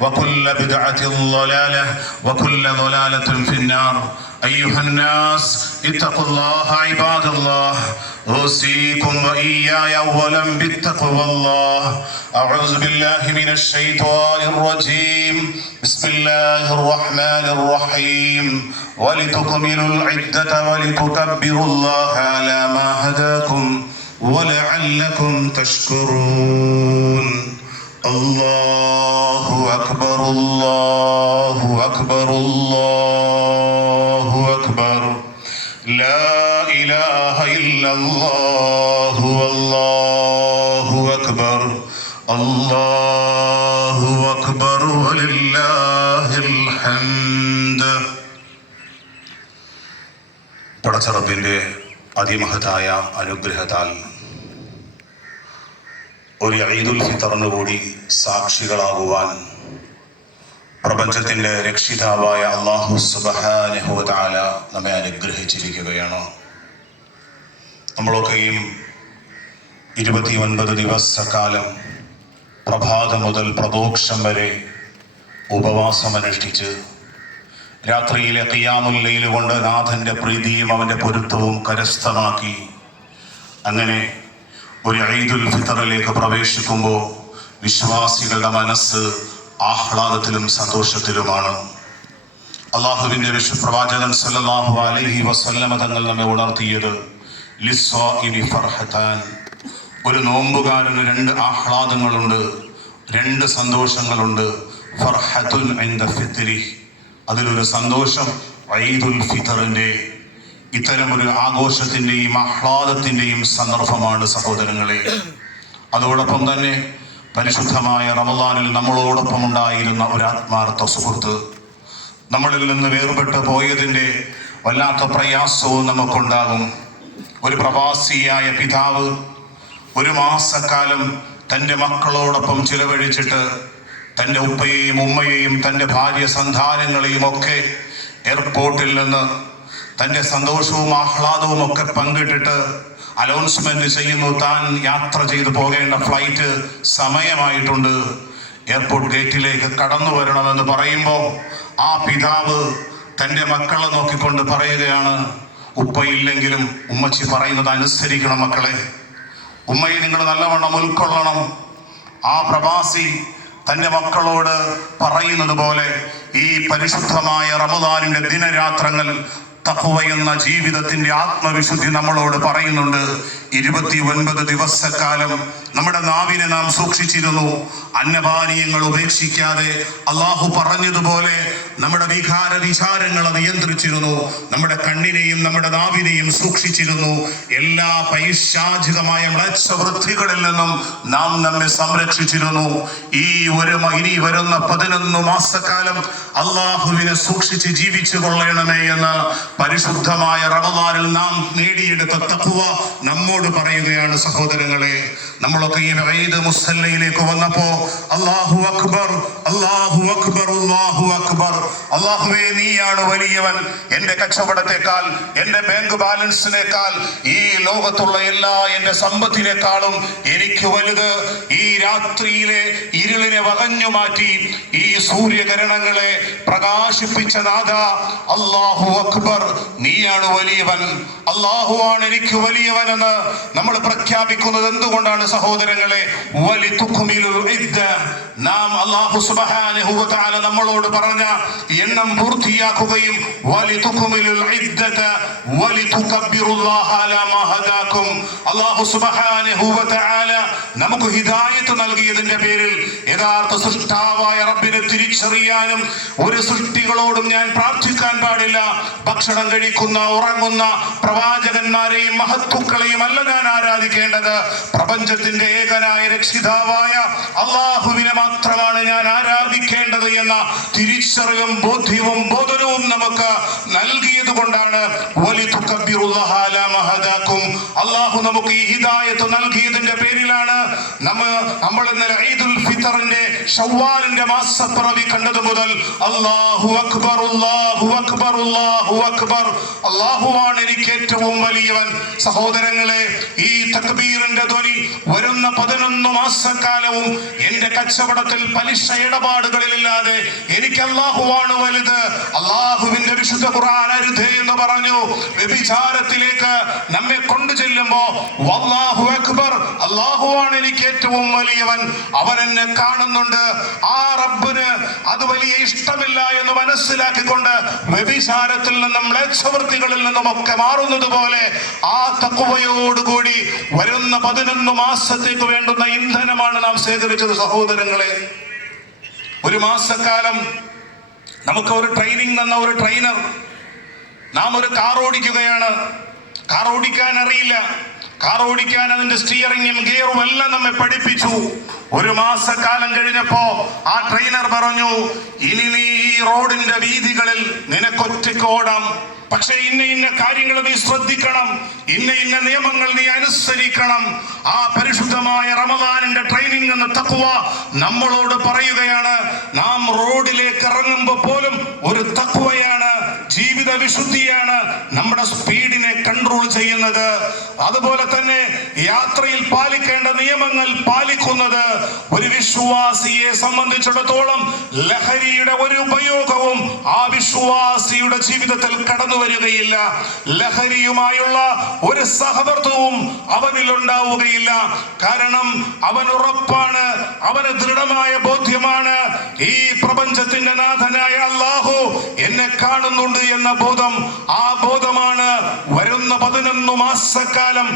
وكل بدعة ضلالة وكل ضلالة في النار. أيها الناس اتقوا الله عباد الله. أوصيكم وإياي أولا بالتقوى الله. أعوذ بالله من الشيطان الرجيم. بسم الله الرحمن الرحيم. ولتكملوا العدة ولتكبروا الله على ما هداكم ولعلكم تشكرون. അല്ലാഹു അക്ബർ അല്ലാഹു അക്ബർ അല്ലാഹു അക്ബർ ലാ ഇലാഹ ഇല്ലല്ലാഹു അല്ലാഹു അക്ബർ അല്ലാഹു അക്ബർ വലില്ലാഹിൽ ഹംദ് പടച്ചറബിന്റെ അതിമഹത്തായ അനുഗ്രഹത്താൽ ഒരു ഈദുൽ ഫിത്തറിന് കൂടി സാക്ഷികളാകുവാൻ പ്രപഞ്ചത്തിന്റെ രക്ഷിതാവായ അള്ളാഹു സുബഹാനുഹോദാല നമ്മെ അനുഗ്രഹിച്ചിരിക്കുകയാണ്. നമ്മളൊക്കെയും ഇരുപത്തി ഒൻപത് ദിവസക്കാലം പ്രഭാതം മുതൽ പ്രദോക്ഷം വരെ ഉപവാസമനുഷ്ഠിച്ച് രാത്രിയിലെ കിയാമുല്ലയിൽ കൊണ്ട് നാഥന്റെ പ്രീതിയും അവന്റെ പൊരുത്തവും കരസ്ഥമാക്കി അങ്ങനെ ഒരു ഈദുൽ ഫിത്തറിലേക്ക് പ്രവേശിക്കുമ്പോൾ വിശ്വാസികളുടെ മനസ്സ് ആഹ്ലാദത്തിലും സന്തോഷത്തിലുമാണ്. അള്ളാഹുവിന്റെ വിശ്വപ്രവാചകൻ സല്ലല്ലാഹു അലൈഹി വസല്ലമ തങ്ങൾ നമ്മെ ഉണർത്തിയത് ഫർഹത്താൻ. ഒരു നോമ്പുകാരന് രണ്ട് ആഹ്ലാദങ്ങളുണ്ട് രണ്ട് സന്തോഷങ്ങളുണ്ട്. ഫർഹത്തുൻ ഫിത്രി. അതിലൊരു സന്തോഷം ഐദുൽ ഫിത്തറിന്റെ ഇത്തരമൊരു ആഘോഷത്തിന്റെയും ആഹ്ലാദത്തിന്റെയും സന്ദർഭമാണ് സഹോദരങ്ങളെ. അതോടൊപ്പം തന്നെ പരിശുദ്ധമായ റമദാനിൽ നമ്മളോടൊപ്പം ഉണ്ടായിരുന്ന ഒരു ആത്മാർത്ഥ സുഹൃത്ത്. നമ്മളിൽ നിന്ന് വേർപെട്ട് പോയതിന്റെ വല്ലാത്ത പ്രയാസവും നമുക്കുണ്ടാകും. ഒരു പ്രവാസിയായ പിതാവ് ഒരു മാസക്കാലം തന്റെ മക്കളോടൊപ്പം ചിലവഴിച്ചിട്ട് തന്റെ ഉപ്പയെയും ഉമ്മയെയും തന്റെ ഭാര്യ സന്താനങ്ങളെയും ഒക്കെ എയർപോർട്ടിൽ നിന്ന് തന്റെ സന്തോഷവും ആഹ്ലാദവും ഒക്കെ പങ്കിട്ടിട്ട് അനൗൺസ്മെന്റ് ചെയ്യുന്നു. താൻ യാത്ര ചെയ്തു പോകേണ്ട ഫ്ലൈറ്റ് സമയമായിട്ടുണ്ട്. എയർപോർട്ട് ഗേറ്റിലേക്ക് കടന്നു വരണമെന്ന് പറയുമ്പോൾ ആ പിതാവ് തന്റെ മക്കളെ നോക്കിക്കൊണ്ട് പറയുകയാണ് ഉപ്പയില്ലെങ്കിലും ഉമ്മച്ചി പറയുന്നത് അനുസരിക്കണം മക്കളെ. ഉമ്മയെ നിങ്ങൾ നല്ലവണ്ണം ഉൾക്കൊള്ളണം. ആ പ്രവാസി തന്റെ മക്കളോട് പറയുന്നത് പോലെ ഈ പരിശുദ്ധമായ റമദാനിന്റെ ദിനരാത്രങ്ങൾ തഖ്വ എന്ന ജീവിതത്തിന്റെ ആത്മവിശുദ്ധി നമ്മളോട് പറയുന്നുണ്ട്. ഇരുപത്തി ഒൻപത് ദിവസക്കാലം നമ്മുടെ നാവിനെ നാം സൂക്ഷിച്ചിരുന്നു. അന്നപാനീയങ്ങൾ ഉപേക്ഷിക്കാതെ അള്ളാഹു പറഞ്ഞതുപോലെ നമ്മുടെ വികാര വിചാരങ്ങളെ നിയന്ത്രിച്ചിരുന്നു. നമ്മുടെ കണ്ണിനെയും നമ്മുടെ നാവിനെയും സൂക്ഷിച്ചിരുന്നു. എല്ലാ പൈശാചികമായ മ്ലേച്ഛവൃത്തികളിൽ നിന്നും നാം നമ്മെ സംരക്ഷിച്ചിരുന്നു. ഈ ഒരു ഇനി വരുന്ന പതിനൊന്ന് മാസക്കാലം അള്ളാഹുവിനെ സൂക്ഷിച്ച് ജീവിച്ചു കൊള്ളണമേ എന്ന് പരിശുദ്ധമായ റമദാനിൽ നാം നേടിയെടുത്ത തഖ്വ നമ്മോട് പറയുകയാണ് സഹോദരങ്ങളെ നമ്മളൊക്കെ ഈ ഈദ് മുസല്ലയിലേക്ക് വന്നപ്പോ അള്ളാഹു അക്ബർ അള്ളാഹു അക്ബർ അള്ളാഹു അക്ബർ. അള്ളാഹുവേ നീയാണ് വലിയവൻ. എന്റെ കച്ചവടത്തെക്കാൾ എന്റെ ബാങ്ക് ബാലൻസിനേക്കാൾ ഈ ലോകത്തുള്ള എല്ലാ എന്റെ സമ്പത്തിനേക്കാളും എനിക്ക് വലുത്. ഈ രാത്രിയിലെ ഇരുളിനെ വകഞ്ഞു മാറ്റി ഈ സൂര്യകരണങ്ങളെ പ്രകാശിപ്പിച്ച നാഥ അള്ളാഹു അക്ബർ. നീയാണ് വലിയവൻ. അള്ളാഹുവാണ് എനിക്ക് വലിയവനെന്ന് നമ്മൾ പ്രഖ്യാപിക്കുന്നത് എന്തുകൊണ്ടാണ് സഹോദരങ്ങളെ. നാം അള്ളാഹു സുബ്ഹാനഹു വ നമ്മളോട് പറഞ്ഞ എണ്ണം പൂർത്തിയാക്കുകയും അള്ളാഹു സുബ്ഹാനഹു വ നമുക്ക് ഹിദായത്ത് നൽകിയതിന്റെ പേരിൽ യഥാർത്ഥ സൃഷ്ടാവായ റബ്ബിനെ തിരിച്ചറിയാനും ഒരു സൃഷ്ടികളോടും ഞാൻ പ്രാർത്ഥിക്കാൻ പാടില്ല. ഭക്ഷണം കഴിക്കുന്ന ഉറങ്ങുന്ന പ്രവാചകന്മാരെയും മഹത്തുക്കളെയും അല്ല ഞാൻ ആരാധിക്കേണ്ടത്? പ്രപഞ്ചത്തിന്റെ ഏകനായ രക്ഷിതാവായ അള്ളാഹുവിനെ മാത്രമാണ് ഞാൻ ആരാധിക്കേണ്ടത് എന്ന തിരിച്ചറിവും ബോധ്യവും ബോധനവും നമുക്ക് നൽകിയത് കൊണ്ടാണ് അള്ളാഹു നമുക്ക് ഈ ഹിദായത്ത് നൽകിയതിന്റെ പേരിലാണ് നമ്മ നമ്മൾ ഇന്നലെ ഈദുൽ ഫിത്തറിന്റെ ഷവ്വാലിന്റെ മാസപ്പിറവി കണ്ടത് മുതൽ അള്ളാഹു അക്ബർ അള്ളാഹു അക്ബർ അള്ളാഹു അക്ബർ. അള്ളാഹുവാണ് എനിക്ക് ഏറ്റവും വലിയവൻ. സഹോദരങ്ങളെ ഈ തക്ബീറിന്റെ ധ്വനി വരുന്ന പതിനൊന്ന് മാസക്കാലവും എന്റെ കച്ചവടത്തിൽ പലിശ ഇടപാടുകളിലില്ലാതെ എനിക്ക് അള്ളാഹുവാണ് വലുത്. അള്ളാഹുവിന്റെ വിശുദ്ധ ഖുർആൻ അരുതേ എന്ന് പറഞ്ഞു വ്യഭിചാരത്തിലേക്ക് നമ്മെ കൊണ്ടു ചെല്ലുമ്പോ വല്ലാഹു അക്ബർ അള്ളാഹുവാണ് എനിക്ക് ഏറ്റവും വലിയവൻ. അവൻ എന്നെ കാണുന്നുണ്ട്. ആ റബ്ബിന് അത് വലിയ ഇഷ്ടമില്ല എന്ന് മനസ്സിലാക്കിക്കൊണ്ട് വ്യഭിചാരത്തിൽ നിന്നും മ്ലേച്ഛവൃത്തികളിൽ നിന്നും ഒക്കെ മാറുന്നത് പോലെ ആ തക്കുവയോടുകൂടി വരുന്ന പതിനൊന്ന് മാസത്തേക്ക് വേണ്ടുന്ന ഇന്ധനമാണ് നാം ശേഖരിച്ചത് സഹോദരങ്ങളെ. ഒരു മാസക്കാലം നമുക്ക് ഒരു ട്രെയിനിങ് തന്ന ഒരു ട്രെയിനർ നാം ഒരു കാർ ഓടിക്കുകയാണ്. കാർ ഓടിക്കാൻ അറിയില്ല. കാർ ഓടിക്കാൻ അതിന്റെ സ്റ്റിയറിംഗും ഗിയറും എല്ലാം നമ്മെ പഠിപ്പിച്ചു. ഒരു മാസക്കാലം കഴിഞ്ഞപ്പോ ആ ട്രെയിനർ പറഞ്ഞു ഇനി നീ ഈ റോഡിന്റെ വീതികളിൽ നിനക്കൊറ്റയ്ക്ക് ഓടാം. പക്ഷെ ഇന്ന ഇന്ന കാര്യങ്ങൾ നീ ശ്രദ്ധിക്കണം. ഇന്ന ഇന്ന നിയമങ്ങൾ നീ അനുസരിക്കണം. ആ പരിശുദ്ധമായ റമദാനിന്റെ ട്രെയിനിങ് എന്ന തക്കുവ നമ്മളോട് പറയുകയാണ്. നാം റോഡിലേക്ക് ഇറങ്ങുമ്പോൾ പോലും ജീവിത വിശുദ്ധിയാണ് നമ്മുടെ സ്പീഡിനെ കൺട്രോൾ ചെയ്യുന്നത്. അതുപോലെ തന്നെ യാത്രയിൽ പാലിക്കേണ്ട നിയമങ്ങൾ പാലിക്കുന്നത് ഒരു വിശ്വാസിയെ സംബന്ധിച്ചിടത്തോളം ലഹരിയുടെ ഒരു ഉപയോഗവും ആ വിശ്വാസിയുടെ ജീവിതത്തിൽ കടന്നു വരികയില്ല. ലഹരിയുമായുള്ള ഒരു സഹവർത്തവും അവനിൽ ഉണ്ടാവുകയില്ല കാരണം അവൻ ഉറപ്പാണ് അവന് ദൃഢമായ ബോധ്യമാണ്. ഈ പ്രപഞ്ചത്തിന്റെ നാഥനായ അള്ളാഹു കാണുന്നുണ്ട് എന്ന ബോധം ആ ബോധമാണ് വരുന്ന പതിനൊന്ന് മാസക്കാലം